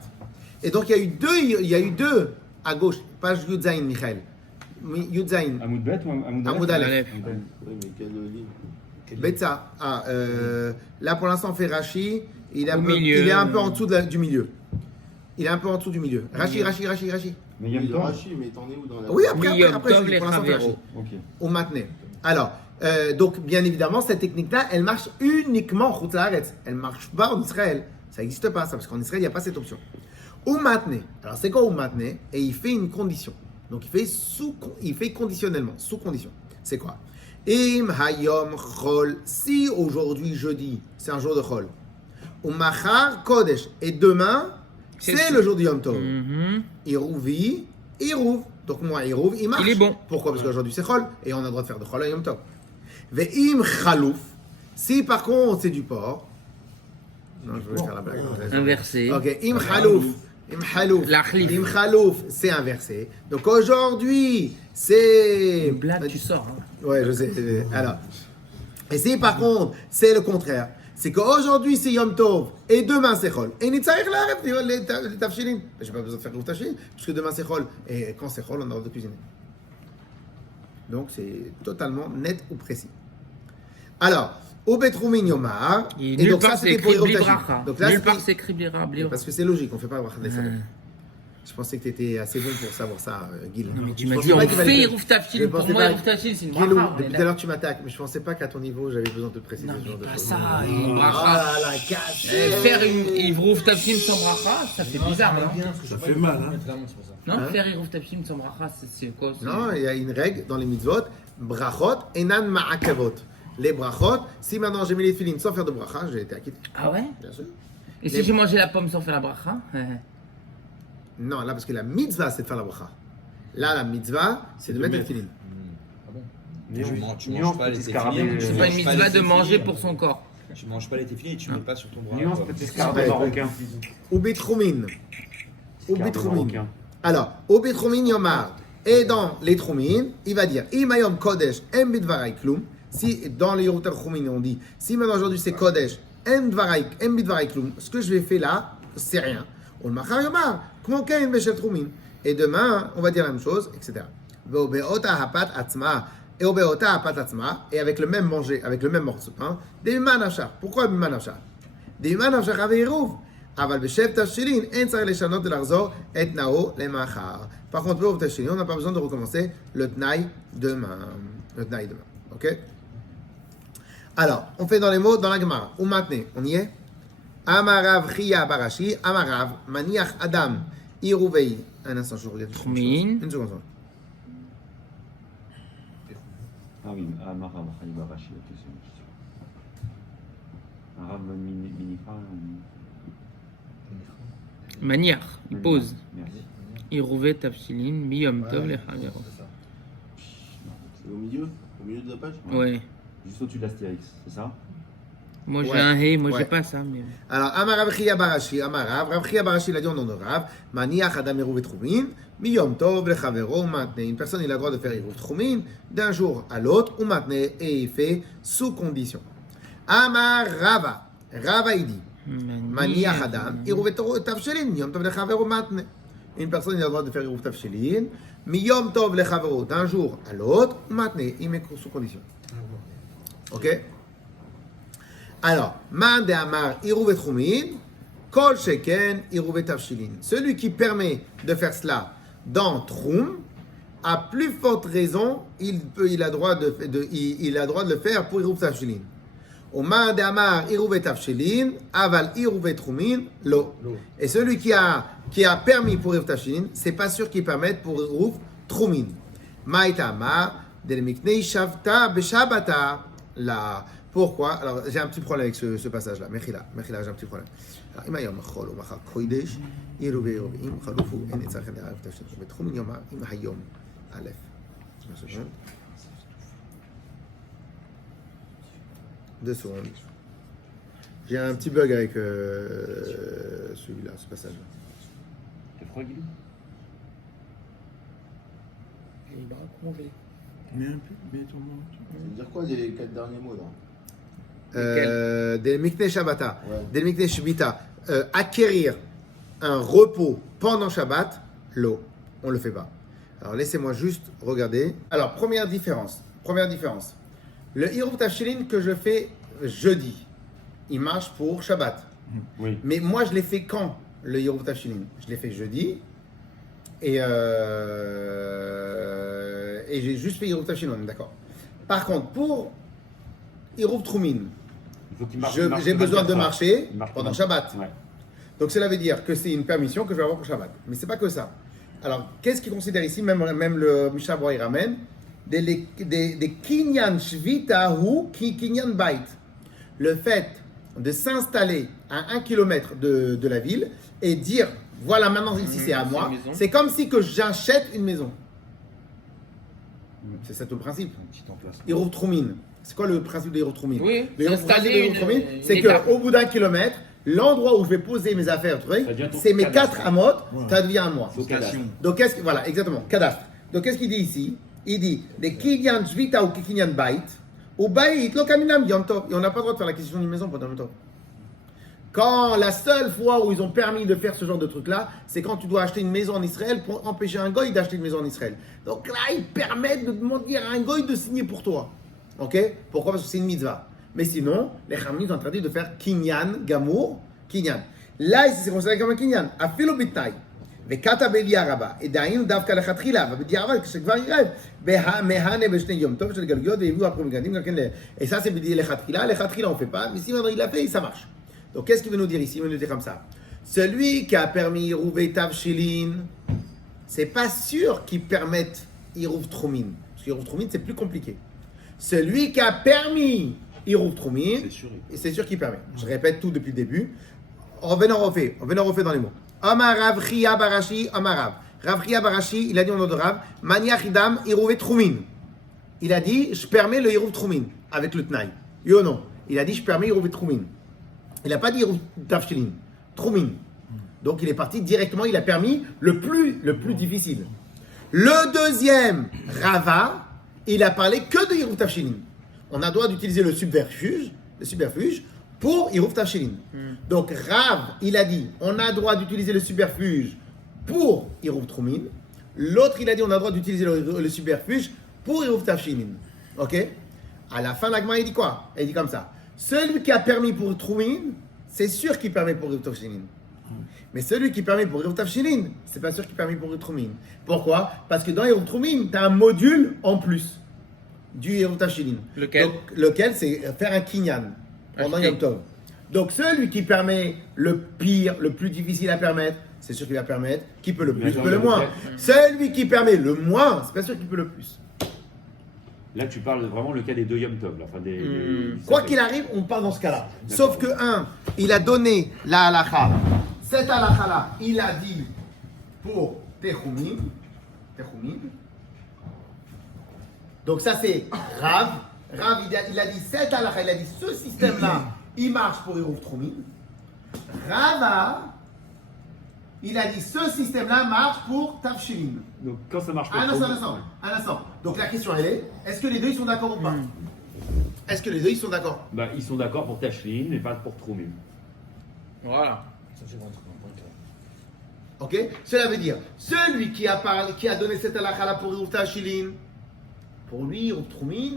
Et donc il y a eu deux à gauche, page Yudzaïn, Michael. Yudzaïn. Amoud Bet ou Amoud Aleph. Aleph. Oui, mais quel livre Betsa. Là pour l'instant on fait Rashi. Il est un peu en dessous du milieu. Il est un peu en dessous du milieu. Rashi. Mais Yom Tov. Rachid, mais t'en es où dans la... Oui, après, Miyom je Tov dis, pour l'instant, on fait Rashi. Ok. Au maintenait. Alors, donc, bien évidemment, cette technique-là, elle marche uniquement en Chutz Laaretz. Elle ne marche pas en Israël. Ça n'existe pas, ça, parce qu'en Israël, il n'y a pas cette option. Ou maintenait. Alors, c'est quoi ou maintenait? Et il fait une condition. Donc, il fait conditionnellement, sous condition. C'est quoi? Im hayom chol. Si aujourd'hui, jeudi, c'est un jour de chol. Ou machar kodesh. Et demain, c'est le jour du Yom Tov. Irouvi, Irouv. Donc moi, Irouv, il marche. Il est bon. Pourquoi? Parce qu'aujourd'hui c'est Chol, et on a le droit de faire de Chol à Yom Tov. Ve'im chalouf. Si par contre c'est du porc. Non, je voulais faire la blague. Inversé. Ok, im chalouf. L'achlif. Im chalouf, c'est inversé. Donc aujourd'hui, c'est. Une blague, tu sors. Hein. Ouais, je sais. Alors. Et si par contre, c'est le contraire. C'est qu'aujourd'hui c'est Yom Tov et demain c'est Chol. Et Nitzarech l'arrêt, les tafshilin. Je n'ai pas besoin de faire le tafshilin, puisque demain c'est Chol. Et quand c'est Chol, on a le droit de cuisiner. Donc c'est totalement net ou précis. Alors, au Betroumin Yomar. Et Et nulle donc part ça c'est c'était pour écrit Irouv Blibracha. Tafshilin. Donc là, Nulle part c'était- c'est écrit Blibracha. parce que c'est logique, on fait pas Bracha des Sabbath. Je pensais que tu étais assez bon pour savoir ça, Gil. Non, mais tu Je m'as pensais dit, pas on qu'il fallait fait que- Irouv Je Tafshil. Pour pensais moi, pas- Irouv Tafshil, c'est une Gilou, bracha. depuis tout à l'heure tu m'attaques, mais je pensais pas qu'à ton niveau j'avais besoin de te préciser Non, ce genre mais de pas choses. ça. Une bracha. Ah là là, casse. Faire une Irouv Tafshil sans bracha, ça fait bizarre, non? Ça fait mal, hein. Non, Hein? faire Irouv Tafshil sans bracha, c'est quoi? Non, il y a une règle dans les mitzvot, brachot enan ma'akavot. Les brachot, si maintenant j'ai mis les filines sans faire de bracha, j'ai été acquitté. Ah ouais? Bien sûr. Et si j'ai mangé la pomme sans faire la bracha? Non, là parce que la mitzvah c'est de faire la bracha. Là la mitzvah c'est de mettre les filines. Tu manges pas les téfilines. C'est pas une mitzvah de manger pour son corps. Tu manges pas les téfilines et tu mets pas sur ton bras. Nuance quoi. petit scarabée marocain. Ou bitroumin. Ou Scarabée bitroumin. marocain. Alors, au bitroumin yomar. Et dans les troumin, il va dire imayom kodesh em bidvarai klum. Si dans les Yeruter Choumin on dit si maintenant aujourd'hui c'est kodesh em bidvarai klum. Ce que je vais faire là, c'est rien. On machar yomar. Kmo ken beshel troumin. Et demain, on va dire la même chose, etc. Ve'obeota hapat atzma. Et obeota hapat atzma. Et avec le même manger, avec le même morceau de pain. Des manachar. Pourquoi manachar? des manachar aveirov. אבל בשב תבשילין אין צריך לשנות ולחזור את נאו למחר. Par contre, pour תבשילין, on n'a pas besoin de recommencer le tnaï demain. Le tnaï demain. Ok? Alors, on fait dans les mots, dans la Gemara. Ou maintenant, on y est? Amarav Chia Barashi, Amarav Maniach Adam Iruvei. Un instant, je regarde. Troumin. Une seconde. Ah oui, Amara Bachali Barashi, ok, c'est bon. Arabe Minicha. Maniach, il pose. Merci. Irouvé Tafshilin, Miyom Tov Lechavero. C'est au milieu de la page. Ouais. Juste au-dessus de l'astérix, c'est ça? Moi j'ai Ouais. un hé, moi Ouais. j'ai pas ça. Mais... Alors, Amarav Chia Barashi, Amarav, Rav Chia Barashi, il a dit en nom de Rav, Maniach Adam Eruv Troumin, Miyom Tov Lechavero, maintenant. Une personne, il a le droit de faire Eruv Troumin d'un jour à l'autre, ou maintenant, et il fait sous condition. Amarava, Rava, il dit, Maniach Adam, Eruv Tavshelin, Miyom Tov Lechavero, maintenant. Une personne, il a le droit de faire Eruv Tavshelin, Miyom Tov Lechavero, d'un jour à l'autre, ou maintenant, il met sous condition. Ok? Alors, Man de Amar Irouv et Troumin, Kol Sheken Iruve Tavshilin. Celui qui permet de faire cela dans Troum, à plus forte raison, il a droit de le faire pour Iruve Tavshilin. Omar de Amar Iruve Tavshilin, Aval Iruve Troumin, Lo. Et celui qui a permis pour Iruve Tavshilin, c'est pas sûr qu'il permette pour Iruve Troumin. Maïta Amar, Del Miknei Shavta Beshabata. Là. Pourquoi? Alors, j'ai un petit problème avec ce passage-là. Mechila, j'ai un petit problème. Alors, Ima Yom Chol, Umachar Kodesh, Iruve Im Chalufu, En Etzachen Iruve Tavshilin. Betroumin Yomar, Im Hayom. Aleph. Une seconde. 2 secondes. J'ai un petit bug avec celui-là, ce passage-là. T'as froid, Guillaume? Les bras congelés. Ça veut dire quoi les 4 derniers mots là? Del Miknei Shabbata, Ouais. Del Miknei Shvita, acquérir un repos pendant Shabbat, l'eau, on ne le fait pas. Alors laissez-moi juste regarder. Alors première différence. Le Iruv Tavshilin que je fais jeudi, il marche pour Shabbat. Oui. Mais moi je l'ai fait quand le Iruv Tavshilin? Je l'ai fait jeudi et j'ai juste fait Iruv Tavshilin, on est d'accord. Par contre pour Iruv Troumin, Il faut qu'il marche. j'ai besoin de marcher Il marche pendant pendant- Shabbat. Ouais. Donc cela veut dire que c'est une permission que je vais avoir pour Shabbat. Mais c'est pas que ça. Alors, qu'est-ce qu'il considère ici, même le Mishnah Berurah, il ramène des kinyan shvita ou kinyan bait. Le fait de s'installer à 1 kilomètre de la ville et dire, voilà maintenant ici c'est à c'est moi, une maison. c'est comme si que j'achète une maison. C'est ça tout le principe. Un petit emplacement. Iruv Troumin. C'est quoi le principe de Iruv Troumin? Oui, Le principe de s'installer Iruv Troumin, une c'est étape. qu'au bout d'1 kilomètre, l'endroit où je vais poser mes affaires, Ça devient ton c'est mes cadastre. 4 amotes, Voilà. ça devient à moi. Vocation. Donc, voilà, exactement, cadastre. Donc, qu'est-ce qu'il dit ici? Il dit, des kinyan jvita ou kinyan bait, ou bait, lo kaminam yom tov. Et on n'a pas le droit de faire l'acquisition d'une maison pendant yom tov. Quand la seule fois où ils ont permis de faire ce genre de truc-là, c'est quand tu dois acheter une maison en Israël pour empêcher un goy d'acheter une maison en Israël. Donc là, ils permettent de demander à un goy de signer pour toi. Ok? Pourquoi? Parce que c'est une mitzvah. Mais sinon, les Khamim ont interdit de faire kinyan, gamour, kinyan. Là, ici, c'est considéré comme un kinyan. Afilo bitnai. וכתב בליה רבה, דהיינו דווקא לכתחילה, ובדיעבד כשכבר ירד, מהנה בשני יום טוב של גלגיות והביאו הפרמגנדים גם כן et ça c'est לכתחילה on fait pas, mais si maintenant il l'a fait, ça marche. Donc qu'est-ce qu'il veut nous dire ici? Il veut nous dire comme ça. Celui qui a permis Iruv Tavshilin, c'est pas sûr qu'il permette Iruv Troumin. Parce qu'Iruv Troumin c'est plus compliqué. Celui qui a permis Iruv Troumin, c'est sûr qu'il permet. Je répète tout depuis le début. Revenons refait dans les mots. Amar Rav Chia Barashi, Amar Rav. Rav Chia Barashi, il a dit au nom de Rav, Maniach Idam Iruv Troumin. Il a dit, je permets le Iruv Troumin, avec le Tnaï. Oui ou non? Il a dit, je permets Iruv Troumin. Il n'a pas dit Iruv Tavshilin, Troumin. Donc il est parti directement, il a permis le plus difficile. Le deuxième, Rava, il a parlé que de Iruv Tavshilin. On a le droit d'utiliser le subterfuge pour Iruv Tavshilin. Donc Rav, il a dit, on a le droit d'utiliser le subterfuge pour Iruv Troumin. L'autre, il a dit, on a le droit d'utiliser le subterfuge pour Iruv Tavshilin. Ok? À la fin, l'Agma, il dit quoi? Il dit comme ça. Celui qui a permis pour Troumin, c'est sûr qu'il permet pour Iruv Tavshilin. Mais celui qui permet pour Iruv Tavshilin, c'est pas sûr qu'il permet pour Iruv Troumin. Pourquoi? Parce que dans Iruv Troumin, tu as un module en plus du Iruv Tavshilin. Lequel? Donc, lequel, c'est faire un kinyan pendant Acheter. Yom Tov. Donc celui qui permet le pire, le plus difficile à permettre, c'est sûr qu'il va permettre. Qui peut le plus, peut le moins. Celui qui permet le moins, c'est pas sûr qu'il peut le plus. Là, tu parles vraiment le cas des 2 Yom Tov. Là. Enfin, Quoi qu'il arrive, on parle dans ce cas-là. Sauf que il a donné la halakha. Cette halakha-là, il a dit pour Tehumim. Donc ça c'est Rav. Rav, il a dit cette halakha, il a dit ce système-là, il marche pour Iruv Troumin. Rava, il a dit ce système-là marche pour Tavshilin. Donc, quand ça marche pas, Un instant. Donc la question elle est-ce que les deux ils sont d'accord ou pas? Est-ce que les deux ils sont d'accord? bah, ils sont d'accord pour Tavshilin, mais pas pour Troumim. Voilà. Ok? Cela veut dire, celui qui a donné cette halakha pour Iruv Tavshilin, pour lui, Iruv Troumin,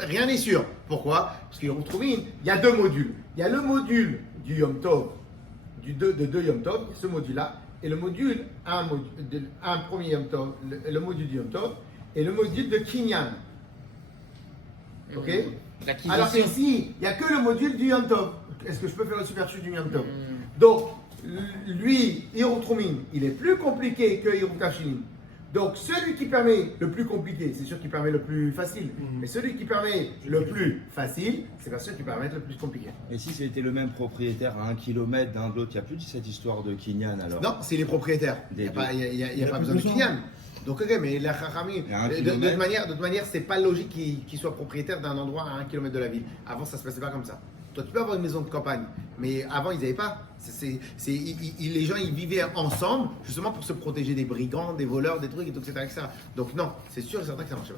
rien n'est sûr. Pourquoi? Parce qu'Iruv Troumin, il y a 2 modules. Il y a le module du Yom Tov, de deux Yom Tov, ce module-là, et le module, un premier Yom Tov, le module du Yom Tov, et le module de Kinyan. Ok? L'acquisition. Alors qu'ici, il n'y a que le module du Yom Tov. Est-ce que je peux faire le superchute du Yom Tov? Donc, lui, Hiruv Trumim, il est plus compliqué que Hiruv Tafshilim. Donc, celui qui permet le plus compliqué, c'est sûr qu'il permet le plus facile. Mais celui qui permet le plus facile, c'est bien sûr qui permet le plus compliqué. Et si c'était le même propriétaire à 1 kilomètre d'un de l'autre, il n'y a plus de cette histoire de Kinyan alors? Non, c'est les propriétaires. Il n'y a pas besoin de Kinyan. Donc, ok, mais la Chachamim, de toute manière, c'est pas logique qu'il soit propriétaire d'un endroit à 1 kilomètre de la ville. Avant, ça se passait pas comme ça. Toi, tu peux avoir une maison de campagne, mais avant, ils n'avaient pas. Les gens, ils vivaient ensemble, justement pour se protéger des brigands, des voleurs, des trucs, etc. Donc, non, c'est sûr et certain que ça ne marchait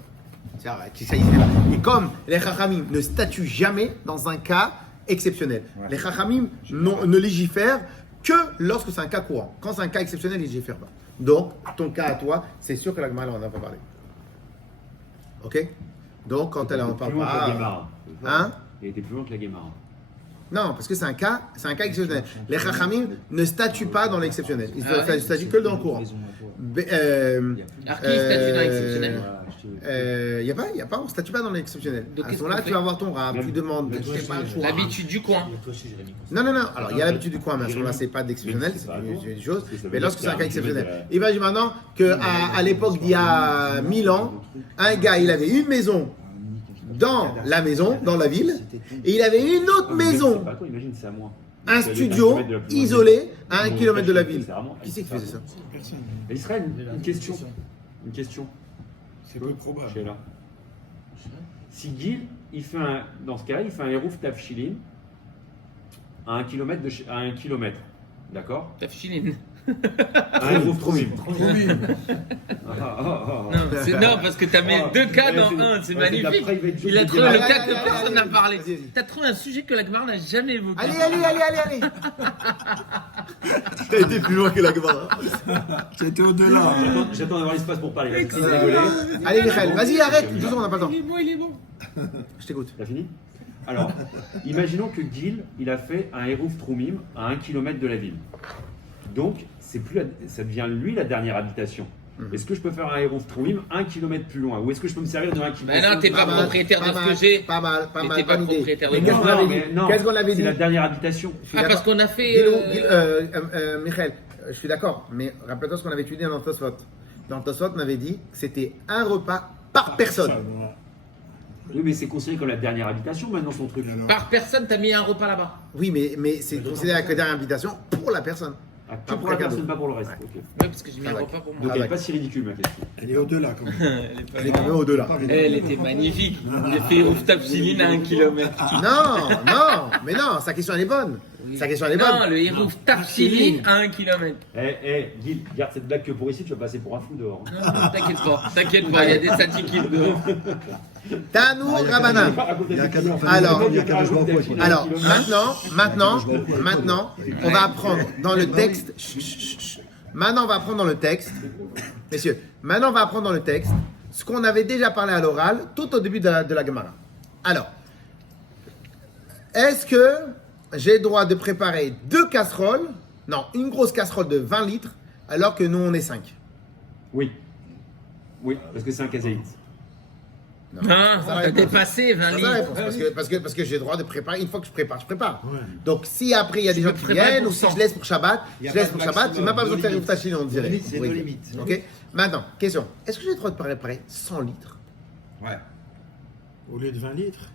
pas. Et comme les Chachamim ne statuent jamais dans un cas exceptionnel, les Chachamim ne légifèrent que lorsque c'est un cas courant. Quand c'est un cas exceptionnel, ils ne légifèrent pas. Donc, ton cas à toi, c'est sûr que la Gemara, on en a pas parlé. Ok? Donc, quand elle en parle pas. Hein? Il était plus loin que la Guémara. Non, parce que c'est un cas exceptionnel. Les Chachamim ne statuent pas dans l'exceptionnel. Ils ne statuent que dans le courant. Alors qui statue dans l'exceptionnel? Il n'y a pas, on ne statue pas dans l'exceptionnel. Donc, À ce qu'est-ce moment-là, qu'on tu fait? vas voir ton rab, tu demandes, tu fais pas le choix. L'habitude du coin. Non. Alors, il y a l'habitude du coin, mais à ce moment-là, c'est pas d'exceptionnel, c'est des choses. Mais lorsque c'est un cas exceptionnel. Imagine maintenant qu'à l'époque d'il y a 1000 ans, un gars, il avait une maison dans la maison, dans la ville, et il avait une autre maison, Imagine, c'est à moi. un studio isolé à 1 kilomètre de la ville. Qui c'est qui faisait ça? Israël, une question. C'est peu probable. Sheila. Si Gil, dans ce cas-là, il fait un Hérouf Tafshilim à 1 kilomètre, d'accord? Tafshilin. Un Hérouf Trumim. Non, parce que t'as mis deux cas dans un, c'est magnifique. Il a trouvé le cas que personne n'a parlé. T'as trouvé un sujet que la Gemara n'a jamais évoqué. Allez. T'as été plus loin que la Gemara. C'était au-delà. J'attends d'avoir l'espace pour parler. Vas-y, rigoler. Allez, Michael, vas-y, arrête. De toute façon, on n'a pas le temps. Il est bon. Je t'écoute. T'as fini? Alors, imaginons que Gil, il a fait un Hérouf Trumim à 1 kilomètre de la ville. Donc, ça devient lui la dernière habitation. Est-ce que je peux faire un Hérouf Trumim 1 kilomètre plus loin? Ou est-ce que je peux me servir de 1 kilomètre? Ben non, t'es pas propriétaire de ce que j'ai. Pas mal. T'es pas propriétaire de Qu'est-ce qu'on avait dit? Qu'est-ce qu'on avait C'est dit? la dernière habitation. Ah, parce qu'on a fait. Michael, je suis d'accord, mais rappelle-toi ce qu'on avait étudié dans Tosfot. Dans Tosfot, on avait dit que c'était un repas par personne. Oui, mais c'est considéré comme la dernière habitation maintenant son truc. Par personne, t'as mis un repas là-bas. Oui, mais c'est considéré que dernière invitation pour la personne. Ah, que pour la personne, pas pour le reste. Ouais. Ok. Ouais, parce que j'ai mis un repas pour Donc moi. elle n'est pas si ridicule ma question. Elle est au-delà quand même. Elle est quand même au-delà. Elle était magnifique. J'ai fait Ouf Tafshiline à 1 kilomètre. Mais non, sa question elle est bonne. Sa question elle est bonne. Non, le Hérouf Tafshiline à 1 kilomètre. Gil, garde cette blague que pour ici, tu vas passer pour un fou dehors. T'inquiète pas, il y a des sadikim dehors. Tanou Rabanan. Il y a qu'à Alors, maintenant, on va apprendre dans le texte. Maintenant, on va apprendre dans le texte. Messieurs, maintenant, on va apprendre dans le texte ce qu'on avait déjà parlé à l'oral tout au début de la Gemara. Alors, est-ce que j'ai le droit de préparer 2 casseroles? Non, une grosse casserole de 20 litres, alors que nous, on est 5. Oui, parce que c'est un caséite. Non, ça va dépasser 20 litres. Parce que j'ai le droit de préparer. Une fois que je prépare. Ouais. Donc, si après il y a des gens qui viennent, ou si je laisse pour Shabbat, Il y a je laisse pas pour de Shabbat, maximum, il n'a pas besoin de faire deux une tachine, on dirait. Limite, c'est Oui. deux limites. Ok. Maintenant, question. Est-ce que j'ai le droit de préparer 100 litres? Ouais. Au lieu de 20 litres.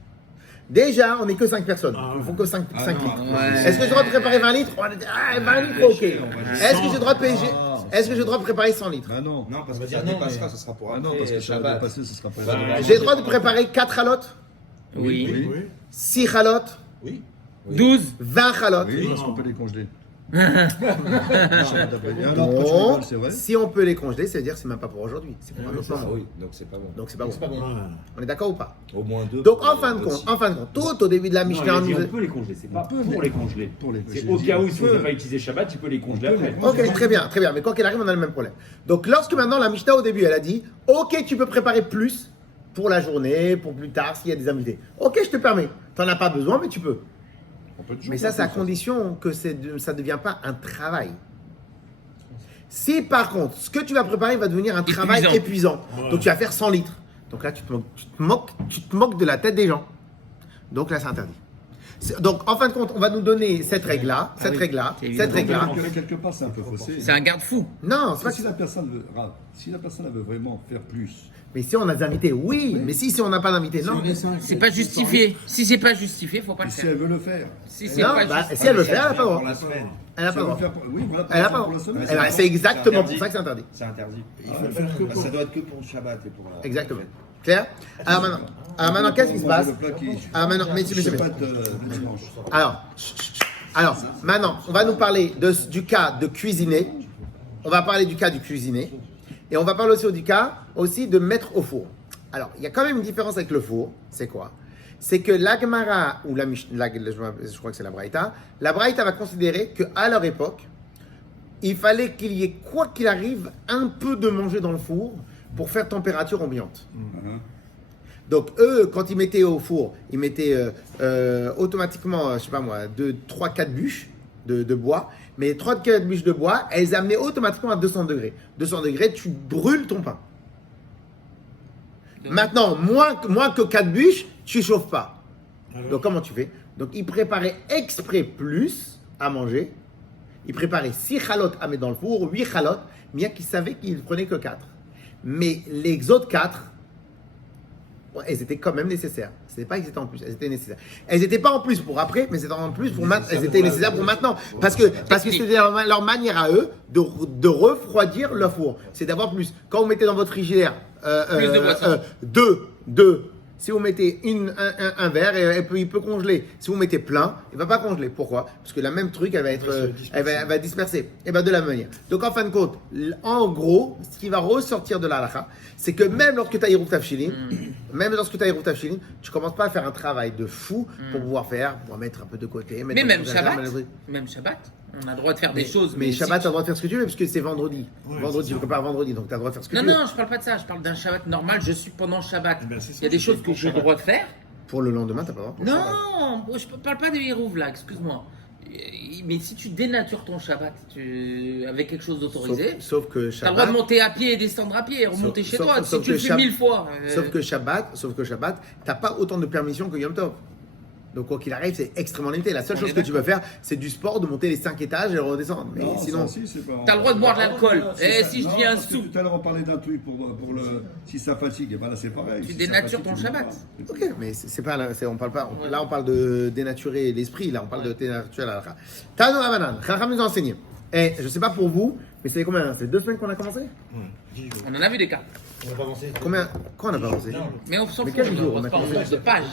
Déjà, on n'est que 5 personnes. Ah, Il ne faut ouais. que 5 Ah, litres. non. Ouais. Est-ce que j'ai le droit de préparer 20 litres? 20 litres, ok. Est-ce que j'ai le droit de payer? Est-ce que j'ai le droit de préparer 100 litres? Bah non. Non, parce On va que dire ça non, dépassera, mais- ce sera pour Ah après non, parce que ça va Shabbat. passer, ce sera pas Bah, J'ai le droit de préparer 4 chalotes, Oui. Oui. 6 chalotes, Oui. 12. 20 chalotes. Oui, parce qu'on peut les congeler. Non, si on peut les congeler, ça veut dire que c'est même pas pour aujourd'hui. C'est pour un autre Ah moment. oui, donc c'est pas bon. Donc c'est pas bon. Ouais. On est d'accord ou pas? Au moins 2. Donc en fin de compte, tout au début de la Non, Mishnah, il a dit, on nous on peut les congeler, c'est pas pour les congeler. Pour les C'est au cas où si on n'a pas utilisé Shabbat, tu peux les congeler après. Ok, très bien. Mais quoi qu'il arrive, on a le même problème. Donc lorsque maintenant la Mishnah au début, elle a dit, ok, tu peux préparer plus pour la journée, pour plus tard, s'il y a des invités. Ok, je te permets. T'en as pas besoin, mais tu peux. On peut toujours Mais ça, faire c'est à comme condition que ça ne devient pas un travail. Si par contre, ce que tu vas préparer va devenir un travail épuisant, donc tu vas faire 100 litres. Donc là, tu te moques de la tête des gens. Donc là, c'est interdit. Donc, en fin de compte, on va nous donner cette règle-là, c'est cette évident. règle-là. Quelque part, c'est un peu faussé. C'est un garde-fou. Non, c'est pas Si la personne veut, Rav, si la personne veut vraiment faire plus, Mais si on a des invités, oui. Mais si on n'a pas d'invités, non. C'est pas justifié. Si c'est pas justifié, faut pas et le si faire. elle veut le faire, Si c'est Non, pas bah, justifié. si elle veut le faire, elle n'a pas le Pour droit. la semaine. Elle n'a pas le si droit. elle veut faire, oui, voilà, Elle n'a pas pour le la droit. semaine. Eh ben, c'est exactement interdit. pour ça que c'est interdit. C'est interdit. Il faut le faire que pour. Ça doit être que pour le Shabbat et pour la. Exactement. Clair? Alors maintenant, qu'est-ce qui se passe? Le plat qui- Alors maintenant, messieurs, Je sais messieurs. pas le dimanche. Alors, maintenant, on va nous parler du cas de cuisiner. On va parler du cas du cuisiner. Et on va parler aussi du cas aussi de mettre au four. Alors, il y a quand même une différence avec le four. C'est quoi? C'est que la Gemara, ou je crois que c'est la Braïta va considérer qu'à leur époque, il fallait qu'il y ait, quoi qu'il arrive, un peu de manger dans le four pour faire température ambiante. Donc eux, quand ils mettaient au four, ils mettaient automatiquement, je sais pas moi, 3-4 bûches de bois. Mais 3-4 bûches de bois, elles amenaient automatiquement à 200 degrés. 200 degrés, tu brûles ton pain. Maintenant, moins que 4 bûches, tu chauffes pas. Donc comment tu fais? Donc ils préparaient exprès plus à manger. Ils préparaient 6 chalotes à mettre dans le four, 8 chalotes, bien qu'ils savaient qu'ils prenaient que 4. Mais les autres 4, elles étaient quand même nécessaires. Ce n'est pas qu'elles étaient en plus, elles étaient nécessaires. Elles n'étaient pas en plus pour après, mais c'était en plus pour maintenant. Elles étaient nécessaires pour maintenant. Parce que c'était leur manière à eux de refroidir leur four. C'est d'avoir plus. Quand vous mettez dans votre frigidaire Plus de boissons. deux, si vous mettez un verre, il peut congeler. Si vous mettez plein, il ne va pas congeler. Pourquoi? Parce que la même truc, elle va disperser. Et bien de la même manière. Donc en fin de compte, en gros, ce qui va ressortir de la halakha, c'est que même lorsque tu as Eruv Tavshilin, tu commences pas à faire un travail de fou pour pouvoir mettre un peu de côté. Mais même Shabbat, on a le droit de faire des choses. Mais Shabbat, si- tu as le droit de faire ce que tu veux, parce que c'est vendredi. Vendredi, tu prépares vendredi, donc tu as le droit de faire ce que tu veux. Non, je parle pas de ça. Je parle d'un Shabbat normal. Je suis pendant Shabbat. Eh ben, c'est ça, Il y a des c'est choses pour que j'ai le Shabbat. droit de faire. Pour le lendemain, tu n'as pas le droit. Non, je parle pas de Hérouv là, excuse-moi. Mais si tu dénatures ton Shabbat avec quelque chose d'autorisé, Sauf que t'as le droit Shabbat. de monter à pied et descendre à pied et remonter chez toi. Si sauf tu le que fais 1000 fois. Sauf que Shabbat, t'as pas autant de permissions que Yom Tov. Donc quoi qu'il arrive, c'est extrêmement limité. La seule On chose est que tu veux faire, c'est du sport, de monter les 5 étages et redescendre. Mais Non, sinon, ça aussi, c'est pas- T'as le droit de boire de l'alcool. Et si je Non, deviens parce que sous, Tout à l'heure, on parlait d'un truc pour le. Si ça fatigue, et ben là, c'est pareil. Tu Si ça dénatures fatigue, ton tu ne Shabbat. peux pas. ok, mais c'est pas là, on parle pas. Là, on parle de dénaturer l'esprit. Là, on parle de dénaturer la halakha. Tano Rabanan, Chacham nous a enseigné. Et je sais pas pour vous, mais c'est combien? C'est 2 semaines qu'on a commencé? on en a vu des cas. On va pas avancer. Combien? Quand on a pas avancé? Mais on s'en Mais fout. quel jour On on a se parle commencé de page.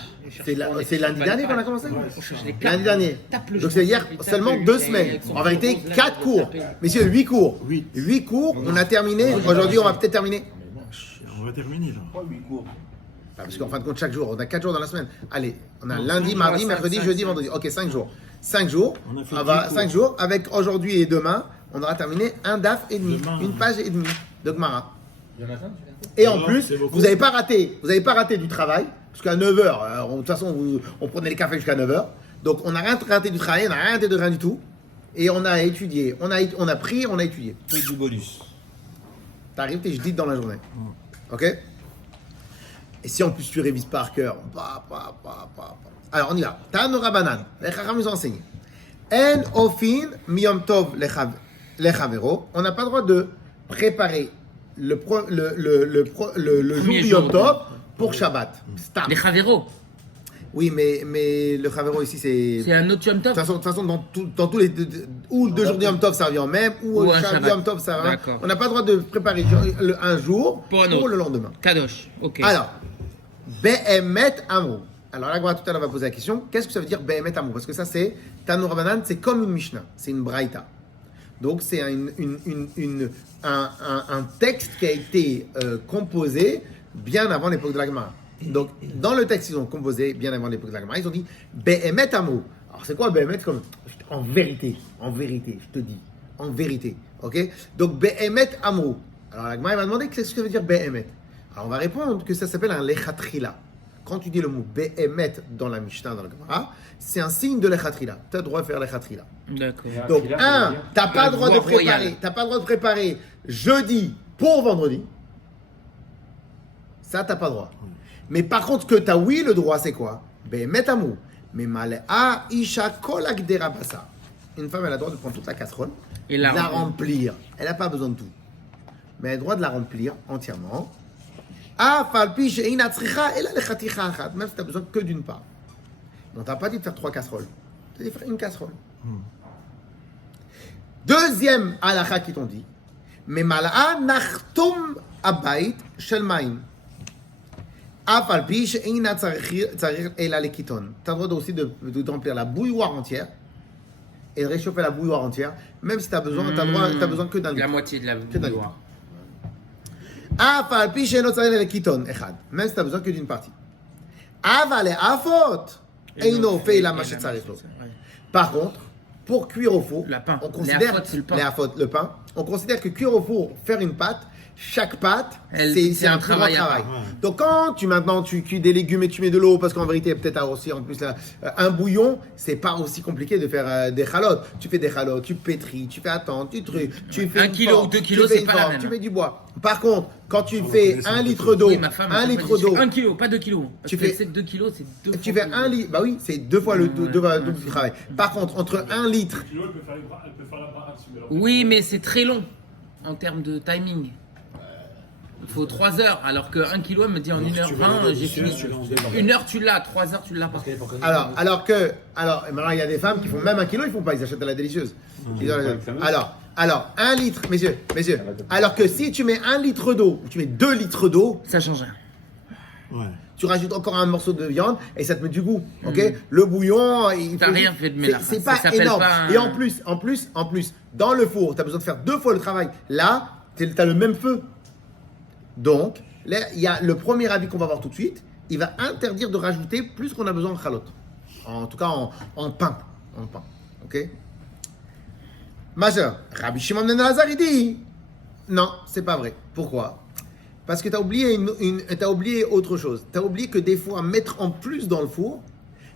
C'est lundi dernier qu'on a commencé? On cherche les cas. Lundi dernier. Tape le Donc jour, c'est hier tape seulement le 2 week-end, semaines. avec son En vérité, propose, là, 4 il faut cours. taper. Messieurs, 8 cours. 8. 8 cours, on a terminé. Aujourd'hui, on va peut-être terminer. On va terminer là. Pourquoi 8 cours? Parce qu'en fin de compte, chaque jour, on a 4 jours dans la semaine. Allez, on a Non, lundi, cinq mardi, jours, mercredi, cinq, jeudi, cinq. vendredi. Ok, 5 jours. 5 jours. On a fait 5 10 jours. Avec aujourd'hui et demain, on aura terminé un DAF et demi. Demain. Une page et demie de Gemara. Il y en a 5, Et en Non, plus, c'est beaucoup. vous n'avez pas raté du travail. Parce qu'à 9h, de toute façon, on prenait les cafés jusqu'à 9h. Donc, on n'a rien raté du travail, on n'a rien raté de rien du tout. Et on a étudié. On a pris, on a étudié. Plus du bonus. T'arrives, t'es jeudi dans la journée. Ok? Et si en plus tu révises par cœur, alors on y va. Tano Rabanan, les Chacham nous ont enseigné. En ofin miyom tov lechavero. On n'a pas le droit de préparer le jour Premier du Yom jour. Tov pour Shabbat. Stam. Les Chaveros. Oui, mais le Chavero ici c'est. C'est un autre Yom Tov. De toute façon, dans tous les ou 2 jours de Yom Tov ça revient en même, ou Ou un chaque Shabbat. Yom Tov ça revient. D'accord. On n'a pas le droit de préparer un jour Pour un autre. le lendemain. Kadosh. Ok. Alors, Be'emet Amrou. Alors la Gemara tout à l'heure va poser la question, qu'est-ce que ça veut dire Be'emet Amrou? Parce que ça c'est Tano Rabanan, c'est comme une Mishnah, c'est une Braïta. Donc c'est un texte qui a été composé bien avant l'époque de la Gemara. Donc dans le texte ils ont composé bien avant l'époque de la Gemara, ils ont dit Be'emet Amrou. Alors c'est quoi Be'emet comme en vérité, je te dis, en vérité. Ok? Donc Be'emet Amrou. Alors la Gemara va demander qu'est-ce que ça veut dire Be'emet. Alors on va répondre que ça s'appelle un lechatrila. quand tu dis le mot Be'emet dans la Mishnah, dans la Gemara, c'est un signe de l'Echatrila. Tu as le droit de faire l'Echatrila. D'accord. Donc, Là, ça veut dire- t'as pas le droit de Voie royale. préparer. T'as pas le droit de préparer jeudi pour vendredi. Ça, t'as pas le droit. Mais par contre, que t'as oui le droit, c'est quoi? Be'emet amou. Mais mal'a isha kol agdera basa. Une femme, elle a le droit de prendre toute la casserole Et la la remplir. Elle n'a pas besoin de tout. Mais elle a le droit de la remplir entièrement. Même si tu n'as besoin que d'une part. Donc, tu n'as pas dit de faire 3 casseroles. Tu as dit de faire une casserole. Deuxième halakha qui t'ont dit. Mais mala'a nachtum abayit shel maim. Tu as le droit aussi de remplir la bouilloire entière et de réchauffer la bouilloire entière, même si tu as besoin, t'as besoin que d'un litre. la moitié de la Que d'un bouilloire. même si tu as besoin que d'une partie. Par contre, pour cuire au four, Le pain. on Les considère afotes, c'est le pain. les afotes, le pain. On considère que cuire au four, faire une pâte, chaque pâte, C'est c'est un un très grand travail à travail. part. Donc quand tu cuis des légumes et tu mets de l'eau, parce qu'en vérité peut-être aussi en plus là, un bouillon, c'est pas aussi compliqué de faire des chalotes. Tu fais des chalotes, tu pétris, tu fais attendre, tu trucs, tu fais 1 une kilo forme, ou 2 tu kilos, fais c'est une pas la forme, même. tu mets du bois. Par contre, quand tu fais connaît un ça, litre d'eau, Oui, ma femme, un elle litre fait d'eau, 1 kilo, pas 2 kilos. Parce Tu que fais- c'est 2 kilos, c'est 2 tu fois fais plus. un litre, bah oui, c'est 2 fois le double du travail. Par contre, entre 1 litre, Kilo, elle peut faire la baraque. Oui, mais c'est très long en termes de timing. Il faut 3 heures, alors que 1 kilo, elle me dit en 1h20, j'ai fini. 1 heure, tu l'as, 3 heures, tu l'as pas. alors maintenant il y a des femmes qui font même 1 kilo, ils font pas, ils achètent à la délicieuse. Alors 1 litre, messieurs, alors que si tu mets 1 litre d'eau, ou tu mets 2 litres d'eau, Ça change rien. Ouais. tu rajoutes encore un morceau de viande et ça te met du goût, ok? Le bouillon, il T'as faut rien juste- fait de mélange. C'est Ça pas s'appelle énorme. pas un- Et en plus, dans le four, tu as besoin de faire 2 fois le travail. Là, tu as le même feu. Donc, là, il y a le premier avis qu'on va voir tout de suite. Il va interdire de rajouter plus qu'on a besoin en chalotte. En tout cas, en pain. En pain. Ok? Majeur, Rabbi Shimon ben Elazar, il dit non, c'est pas vrai. Pourquoi? Parce que tu as oublié, t'as oublié autre chose. Tu as oublié que des fois, mettre en plus dans le four,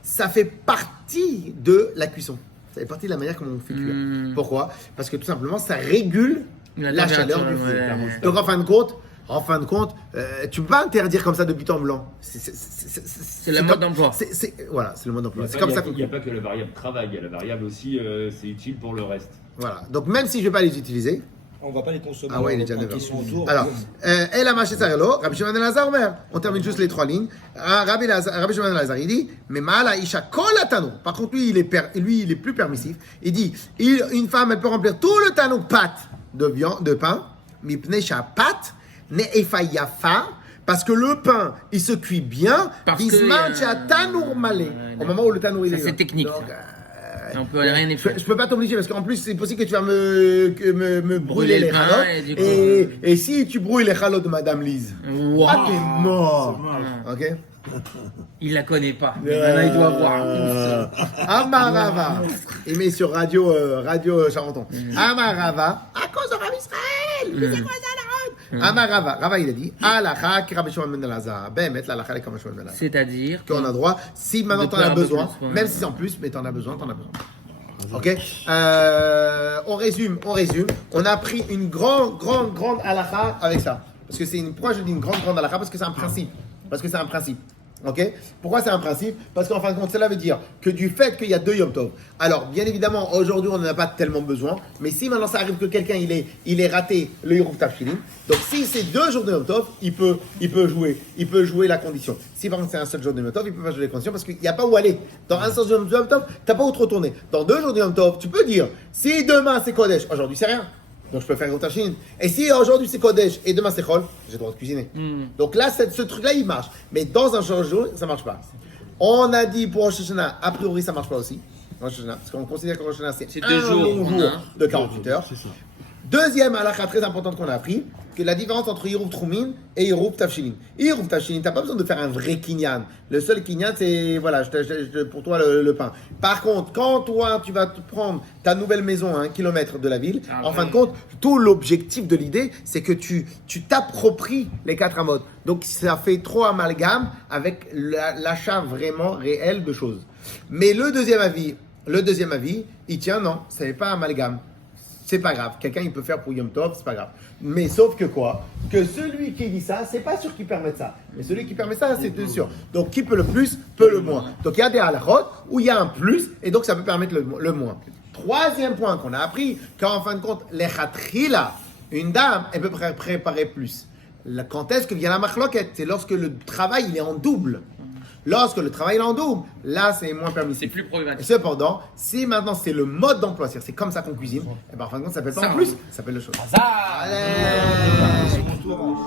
ça fait partie de la cuisson. Ça fait partie de la manière comment on fait cuire. Pourquoi? Parce que tout simplement, ça régule la chaleur du four. ouais. Donc en fin de compte, tu peux pas interdire comme ça de but en blanc. C'est le mode d'emploi. Voilà, c'est le mode d'emploi. C'est Il comme n'y ça a, qu'on il y a pas que la variable travail, il y a la variable aussi, c'est utile pour le reste. Voilà. Donc même si je vais pas les utiliser. On va pas les consommer. Ah ouais, il est déjà quand 9 ils sont autour. Alors, El Amash Sarelo, Rabbi Shimon ben Elazar Omer. On termine juste les 3 lignes. Rabbi Shimon ben Elazar, il dit, mais Ma'ala Isha Kol Tanouk. Par contre, lui, il est plus permissif. Il dit, une femme, elle peut remplir tout le tanouk pâte de viande, de pain, mipnei pat ne'efa yafa, parce que le pain, il se cuit bien, Parce que, bisman tanour malé. Au moment où le tanour il Ça, est. c'est technique. Donc, On peut rien y faire. je peux pas t'obliger parce qu'en plus c'est possible que tu vas me brûler les le pain, chalotes et du coup, et si tu brûles les chalotes de Madame Lise, Wow. ah t'es mort, ok? Il la connaît pas. Mais maintenant, il doit voir. Amarava, il met sur radio Charenton. Amarava, à cause de Rav Israël, c'est quoi ça la honte? Amarava, Rava il a dit, Alacha ki Rabbi Shimon ben Elazar, Bemet l'alacha ki Rabbi Shimon ben Elazar. C'est-à-dire Qu'on a droit, si maintenant De t'en as faire un peu besoin, plus, ouais. même si c'est en plus, mais t'en as besoin. Ok, on résume. On a pris une grande halakha avec ça. Parce que c'est pourquoi je dis une grande halakha? Parce que c'est un principe. Ok? Pourquoi c'est un principe? Parce qu'en fin de compte, cela veut dire que du fait qu'il y a 2 Yom Tov. Alors, bien évidemment, aujourd'hui, on n'en a pas tellement besoin. Mais si maintenant ça arrive que quelqu'un il est raté le Yeruv Tafshilin, donc si c'est 2 jours de Yom Tov, il peut jouer la condition. Si par contre c'est un seul jour de Yom Tov, il peut pas jouer les conditions parce qu'il n'y a pas où aller. Dans un seul jour de Yom Tov, t'as pas où te retourner. Dans 2 jours de Yom Tov, tu peux dire si demain c'est Kodesh, aujourd'hui c'est rien. Donc je peux faire Yeruv Tafshilin. Et si aujourd'hui c'est Kodesh et demain c'est Chol, j'ai le droit de cuisiner. Donc là, ce truc-là, il marche. Mais dans un jour, ça marche pas. On a dit pour Rosh Hashanah, a priori, ça marche pas aussi. Rosh Hashanah, parce qu'on considère que Rosh Hashanah, c'est 2 un jours, long on jour a. de 48 heures. C'est ça. Deuxième halakha très importante qu'on a appris, que la différence entre Hiruv Trumin et Hiruv Tafshilin. Hiruv Tafshilin, t'as pas besoin de faire un vrai kinyan. Le seul kinyan, c'est, voilà, pour toi le pain. Par contre, quand toi, tu vas te prendre ta nouvelle maison à 1 kilomètre de la ville, en fin de compte, tout l'objectif de l'idée, c'est que tu t'appropries les 4 amot. Donc, ça fait trop amalgame avec l'achat vraiment réel de choses. Mais le deuxième avis, il tient, non, ça n'est pas amalgame. C'est pas grave. Quelqu'un, il peut faire pour Yom Tov, c'est pas grave. Mais sauf que quoi? Que celui qui dit ça, c'est pas sûr qu'il permette ça. Mais celui qui permet ça, c'est sûr. Donc, qui peut le plus, peut le moins. Donc, il y a des halachot où il y a un plus, et donc ça peut permettre le moins. Troisième point qu'on a appris, qu'en fin de compte, les khatrila, une dame, elle peut préparer plus. Quand est-ce que vient la machloket? C'est lorsque le travail, il est en double. Lorsque le travail est en double, là, c'est moins permissif. C'est plus problématique. Cependant, si maintenant c'est le mode d'emploi, c'est-à-dire c'est comme ça qu'on cuisine, et ben en fin de compte, ça s'appelle pas en plus, ça s'appelle le chose. Hazard. Allez. Second tour.